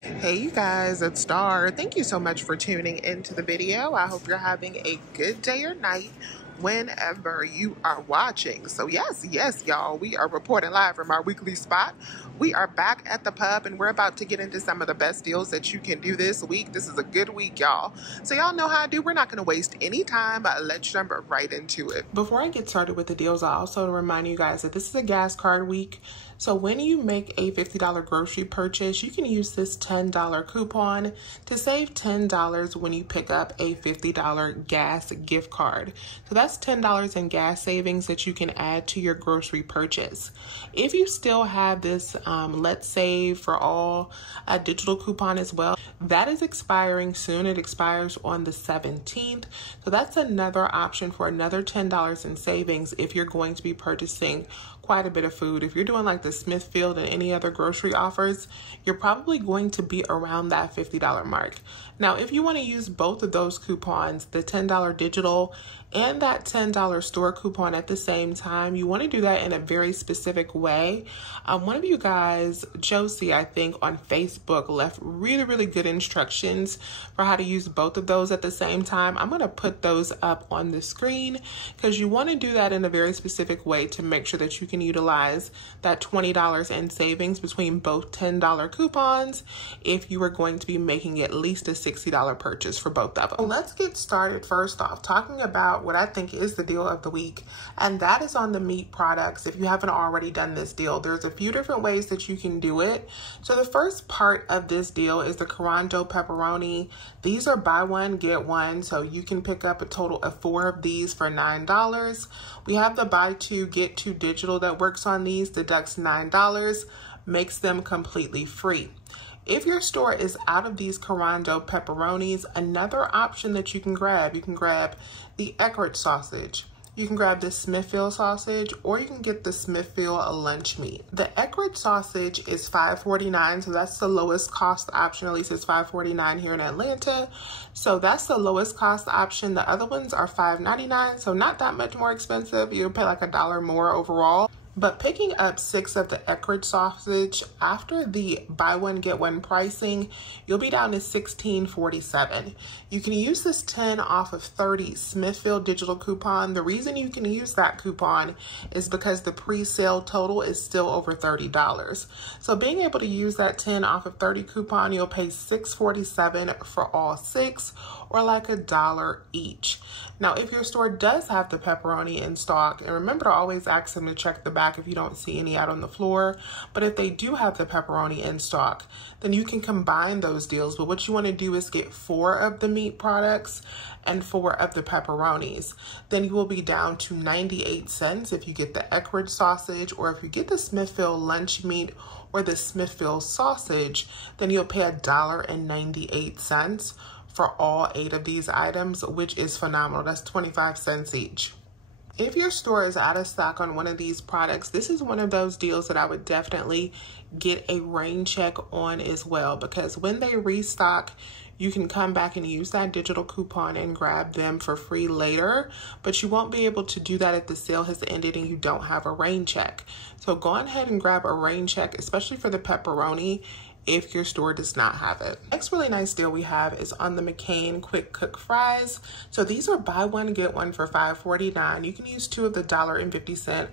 Hey you guys, it's Star. Thank you so much for tuning into the video. I hope you're having a good day or night whenever you are watching. So yes, y'all, we are reporting live from our weekly spot. We are back at the pub and we're about to get into some of the best deals that you can do this week. This is a good week, y'all. So y'all know how I do. We're not going to waste any time. Let's jump right into it. Before I get started with the deals, I also remind you guys that this is a gas card week. So when you make a $50 grocery purchase, you can use this $10 coupon to save $10 when you pick up a $50 gas gift card. So that's $10 in gas savings that you can add to your grocery purchase. If you still have this Let's Save for All a digital coupon as well, that is expiring soon. It expires on the 17th. So that's another option for another $10 in savings if you're going to be purchasing quite a bit of food. If you're doing like the Smithfield and any other grocery offers, you're probably going to be around that $50 mark. Now, if you want to use both of those coupons, the $10 digital and that $10 store coupon at the same time, you want to do that in a very specific way. One of you guys, Josie, I think on Facebook, left really good instructions for how to use both of those at the same time. I'm going to put those up on the screen because you want to do that in a very specific way to make sure that you can utilize that $20 in savings between both $10 coupons if you are going to be making at least a $60 purchase for both of them. So let's get started first off talking about what I think is the deal of the week, and that is on the meat products. If you haven't already done this deal, there's a few different ways that you can do it. So the first part of this deal is the Corando pepperoni. These are buy one, get one, so you can pick up a total of 4 of these for $9. We have the buy two, get two digital that works on these, deducts $9, makes them completely free. If your store is out of these Corando pepperonis, another option that you can grab the Eckrich sausage. You can grab the Smithfield sausage, or you can get the Smithfield lunch meat. The Eckrich sausage is $5.49, so that's the lowest cost option. At least it's $5.49 here in Atlanta. So that's the lowest cost option. The other ones are $5.99, so not that much more expensive. You'll pay like $1 more overall. But picking up 6 of the Eckrich sausage after the buy one get one pricing, you'll be down to $16.47. You can use this 10 off of 30 Smithfield digital coupon. The reason you can use that coupon is because the pre-sale total is still over $30. So being able to use that 10 off of 30 coupon, you'll pay $6.47 for all 6, or like $1 each. Now, if your store does have the pepperoni in stock, and remember to always ask them to check the back if you don't see any out on the floor, but if they do have the pepperoni in stock, then you can combine those deals. But what you want to do is get 4 of the meat products and 4 of the pepperonis. Then you will be down to 98 cents if you get the Eckrich sausage, or if you get the Smithfield lunch meat or the Smithfield sausage, then you'll pay $1.98 for all 8 of these items, which is phenomenal. That's 25 cents each. If your store is out of stock on one of these products, this is one of those deals that I would definitely get a rain check on as well, because when they restock, you can come back and use that digital coupon and grab them for free later, but you won't be able to do that if the sale has ended and you don't have a rain check. So go ahead and grab a rain check, especially for the pepperoni, if your store does not have it. Next really nice deal we have is on the McCain quick cook fries. So these are buy one get one for $5.49. You can use 2 of the $1.50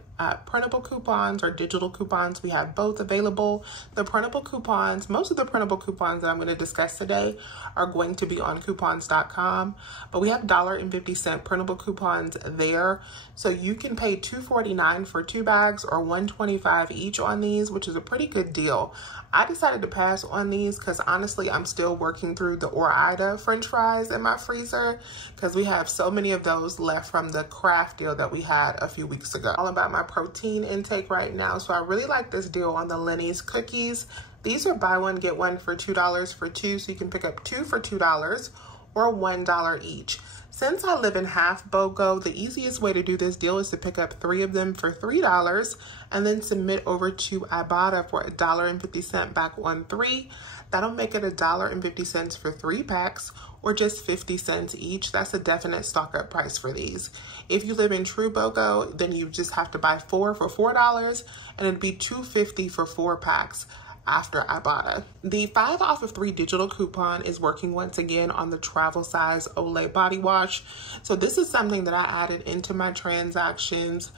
printable coupons or digital coupons. We have both available. The printable coupons, most of the printable coupons that I'm going to discuss today are going to be on coupons.com, but we have $1.50 printable coupons there. So you can pay $2.49 for 2 bags or $1.25 each on these, which is a pretty good deal. I decided to pass on these because honestly, I'm still working through the Ore-Ida French fries in my freezer because we have so many of those left from the craft deal that we had a few weeks ago. All about my protein intake right now. So I really like this deal on the Lenny's cookies. These are buy one, get one for $2 for 2. So you can pick up 2 for $2 or $1 each. Since I live in half BOGO, the easiest way to do this deal is to pick up 3 of them for $3 and then submit over to Ibotta for $1.50 back on 3. That'll make it $1.50 for 3 packs, or just 50 cents each. That's a definite stock up price for these. If you live in true BOGO, then you just have to buy 4 for $4, and it'd be $2.50 for 4 packs. after Ibotta. The 5 off of 3 digital coupon is working once again on the travel size Olay body wash. So this is something that I added into my transactions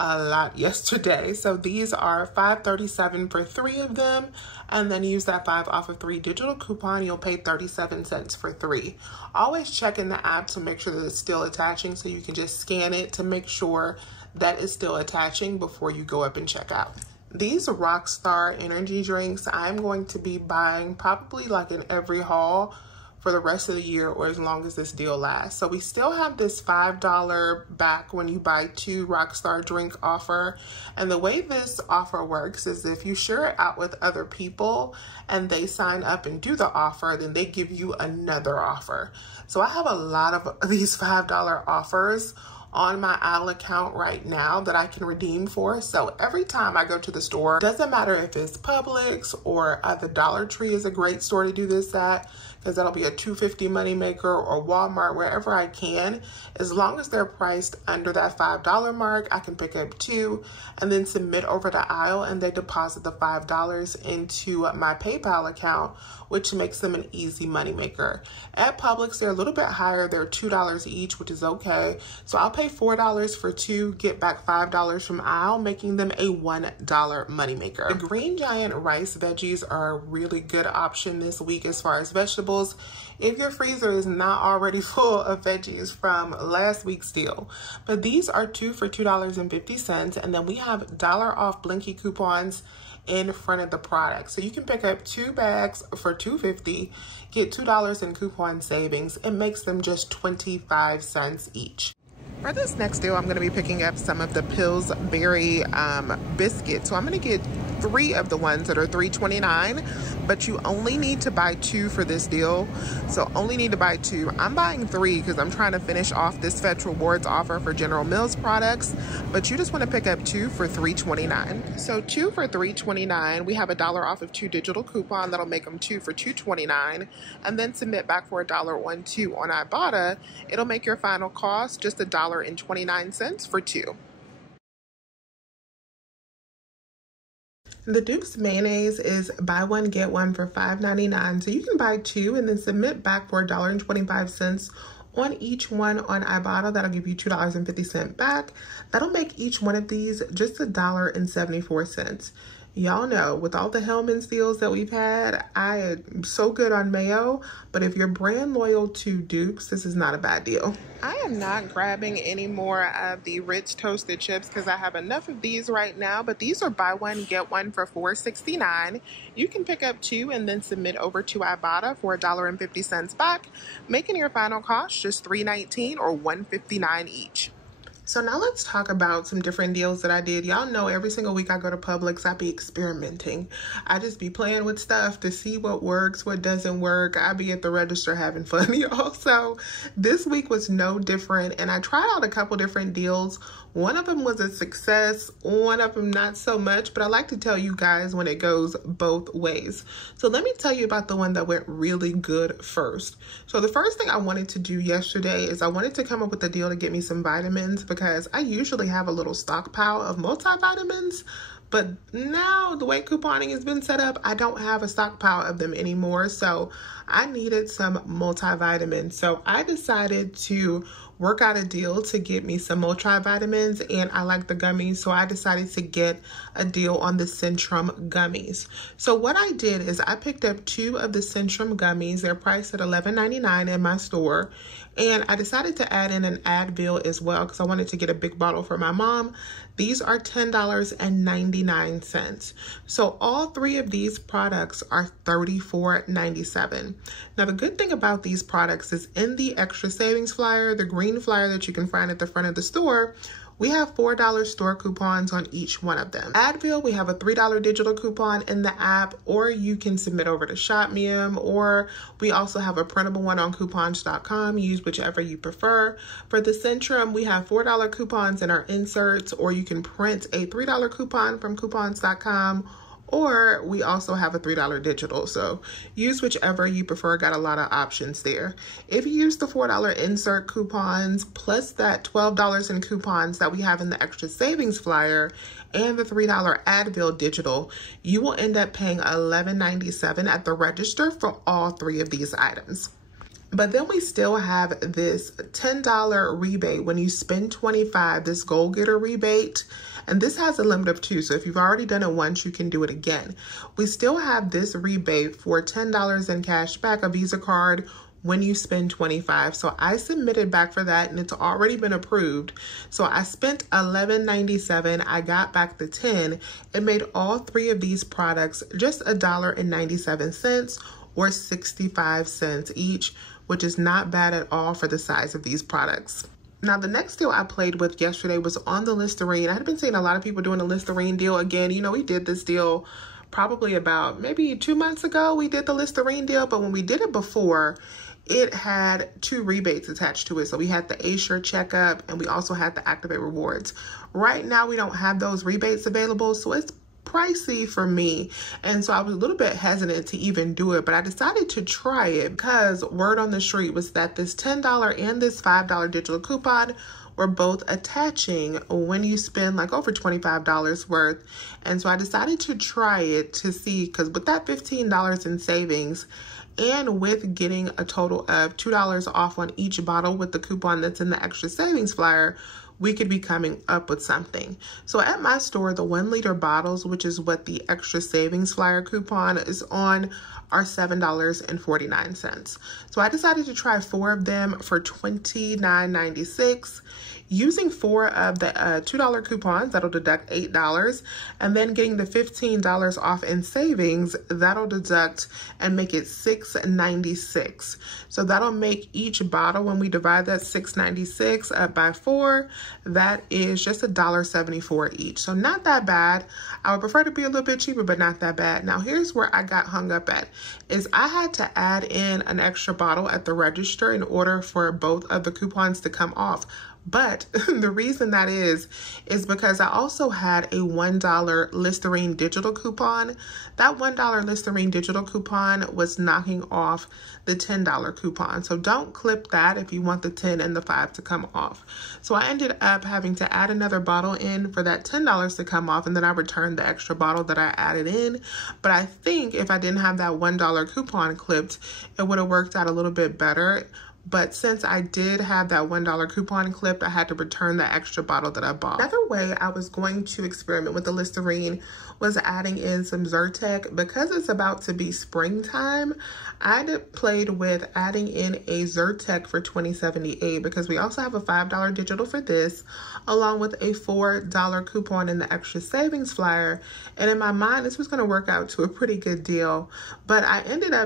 a lot yesterday. So these are $5.37 for 3 of them, and then use that 5 off of 3 digital coupon. You'll pay 37 cents for 3. Always check in the app to make sure that it's still attaching, so you can just scan it to make sure that it's still attaching before you go up and check out. These Rockstar energy drinks, I'm going to be buying probably like in every haul for the rest of the year, or as long as this deal lasts. So we still have this $5 back when you buy 2 Rockstar drink offer. And the way this offer works is if you share it out with other people and they sign up and do the offer, then they give you another offer. So I have a lot of these $5 offers on my Advil account right now that I can redeem for. So every time I go to the store, doesn't matter if it's Publix or the Dollar Tree is a great store to do this at, because that'll be a $2.50 moneymaker, or Walmart, wherever I can. As long as they're priced under that $5 mark, I can pick up 2 and then submit over the aisle, and they deposit the $5 into my PayPal account, which makes them an easy moneymaker. At Publix, they're a little bit higher. They're $2 each, which is okay. So I'll pay $4 for 2, get back $5 from aisle, making them a $1 moneymaker. The Green Giant rice veggies are a really good option this week as far as vegetables. If your freezer is not already full of veggies from last week's deal. But these are 2 for $2.50, and then we have $1 off Blinky coupons in front of the product. So you can pick up 2 bags for $2.50, get $2 in coupon savings. It makes them just 25 cents each. For this next deal, I'm going to be picking up some of the Pillsbury biscuits. So I'm going to get 3 of the ones that are $3.29, but you only need to buy 2 for this deal. So only need to buy 2. I'm buying 3 because I'm trying to finish off this Fetch Rewards offer for General Mills products, but you just want to pick up 2 for $3.29. So 2 for $3.29. We have $1 off of 2 digital coupon. That'll make them 2 for $2.29, and then submit back for $1 on 2 on Ibotta. It'll make your final cost just $1.29 for 2. The Duke's mayonnaise is buy one, get one for $5.99. So you can buy 2 and then submit back for $1.25 on each one on Ibotta. That'll give you $2.50 back. That'll make each one of these just $1.74. Y'all know, with all the Hellmann's deals that we've had, I am so good on mayo, but if you're brand loyal to Duke's, this is not a bad deal. I am not grabbing any more of the Ritz toasted chips because I have enough of these right now, but these are buy one, get one for $4.69. You can pick up 2 and then submit over to Ibotta for $1.50 back, making your final cost just $3.19 or $1.59 each. So now let's talk about some different deals that I did. Y'all know every single week I go to Publix, I be experimenting. I just be playing with stuff to see what works, what doesn't work. I be at the register having fun, y'all. So this week was no different, and I tried out a couple different deals. One of them was a success, one of them not so much, but I like to tell you guys when it goes both ways. So let me tell you about the one that went really good first. So the first thing I wanted to do yesterday is I wanted to come up with a deal to get me some vitamins, because I usually have a little stockpile of multivitamins, but now the way couponing has been set up, I don't have a stockpile of them anymore. So I needed some multivitamins. So I decided to work out a deal to get me some multivitamins, and I like the gummies, so I decided to get a deal on the Centrum gummies. So what I did is I picked up 2 of the Centrum gummies. They're priced at $11.99 in my store, and I decided to add in an Advil as well because I wanted to get a big bottle for my mom. These are $10.99. So all 3 of these products are $34.97. Now the good thing about these products is in the extra savings flyer, the green flyer that you can find at the front of the store, we have $4 store coupons on each one of them. Advil, we have a $3 digital coupon in the app, or you can submit over to Shopmium, or we also have a printable one on coupons.com. Use whichever you prefer. For the Centrum, we have $4 coupons in our inserts, or you can print a $3 coupon from coupons.com, or we also have a $3 digital. So use whichever you prefer. Got a lot of options there. If you use the $4 insert coupons plus that $12 in coupons that we have in the extra savings flyer and the $3 Advil digital, you will end up paying $11.97 at the register for all three of these items. But then we still have this $10 rebate when you spend $25, this goal getter rebate. And this has a limit of 2. So if you've already done it once, you can do it again. We still have this rebate for $10 in cash back, a Visa card, when you spend $25. So I submitted back for that and it's already been approved. So I spent $11.97. I got back the 10. It made all three of these products just $1.97 or 65 cents each, which is not bad at all for the size of these products. Now, the next deal I played with yesterday was on the Listerine. I had been seeing a lot of people doing the Listerine deal again. You know, we did this deal probably about maybe 2 months ago. We did the Listerine deal, but when we did it before, it had 2 rebates attached to it. So we had the A-Sure checkup and we also had the Activate Rewards. Right now, we don't have those rebates available, so it's pricey for me, and so I was a little bit hesitant to even do it, but I decided to try it because word on the street was that this $10 and this $5 digital coupon were both attaching when you spend like over $25 worth. And so I decided to try it to see, because with that $15 in savings and with getting a total of $2 off on each bottle with the coupon that's in the extra savings flyer, we could be coming up with something. So at my store, the 1 liter bottles, which is what the extra savings flyer coupon is on, are $7.49. So I decided to try 4 of them for $29.96. Using 4 of the $2 coupons, that'll deduct $8, and then getting the $15 off in savings, that'll deduct and make it $6.96. So that'll make each bottle, when we divide that $6.96 up by 4, that is just $1.74 each. So not that bad. I would prefer to be a little bit cheaper, but not that bad. Now here's where I got hung up at, is I had to add in an extra bottle at the register in order for both of the coupons to come off. But the reason that is because I also had a $1 Listerine digital coupon. That $1 Listerine digital coupon was knocking off the $10 coupon. So don't clip that if you want the 10 and the 5 to come off. So I ended up having to add another bottle in for that $10 to come off, and then I returned the extra bottle that I added in. But I think if I didn't have that $1 coupon clipped, it would have worked out a little bit better. But since I did have that $1 coupon clipped, I had to return the extra bottle that I bought. Another way I was going to experiment with the Listerine was adding in some Zyrtec. Because it's about to be springtime, I played with adding in a Zyrtec for $20.78 because we also have a $5 digital for this, along with a $4 coupon in the extra savings flyer. And in my mind, this was going to work out to a pretty good deal. But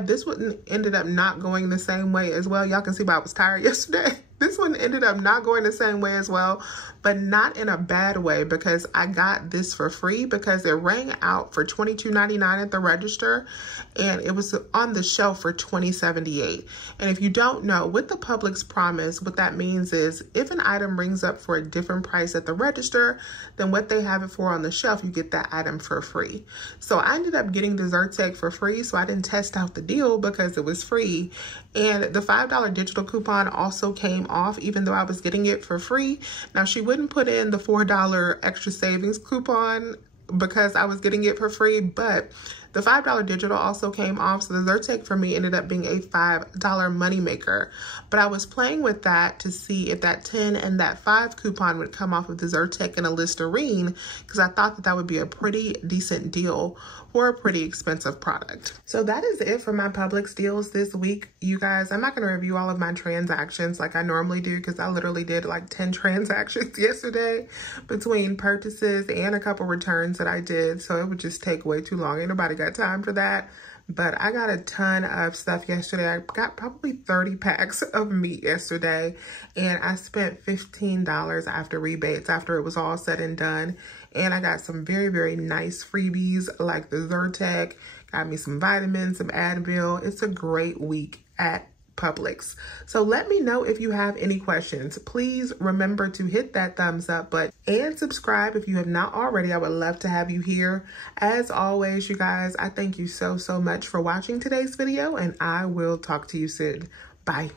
this one ended up not going the same way as well. Y'all can see why I was tired yesterday. This one ended up not going the same way as well, but not in a bad way, because I got this for free because it rang out for $22.99 at the register and it was on the shelf for $20.78. And if you don't know, with the Publix promise, what that means is if an item rings up for a different price at the register than what they have it for on the shelf, you get that item for free. So I ended up getting the Zyrtec for free, so I didn't test out the deal because it was free. And the $5 digital coupon also came off, even though I was getting it for free. Now, she wouldn't put in the $4 extra savings coupon because I was getting it for free, but the $5 digital also came off, so the Zyrtec for me ended up being a $5 moneymaker. But I was playing with that to see if that 10 and that 5 coupon would come off of the Zyrtec and a Listerine, because I thought that that would be a pretty decent deal for a pretty expensive product. So that is it for my Publix deals this week, you guys. I'm not going to review all of my transactions like I normally do, because I literally did like 10 transactions yesterday between purchases and a couple returns that I did. So it would just take way too long. Ain't nobody got time for that. But I got a ton of stuff yesterday. I got probably 30 packs of meat yesterday, and I spent $15 after rebates, after it was all said and done. And I got some very, very nice freebies like the Zyrtec, got me some vitamins, some Advil. It's a great week at Publix. So let me know if you have any questions. Please remember to hit that thumbs up button and subscribe if you have not already. I would love to have you here. As always, you guys, I thank you so much for watching today's video, and I will talk to you soon. Bye.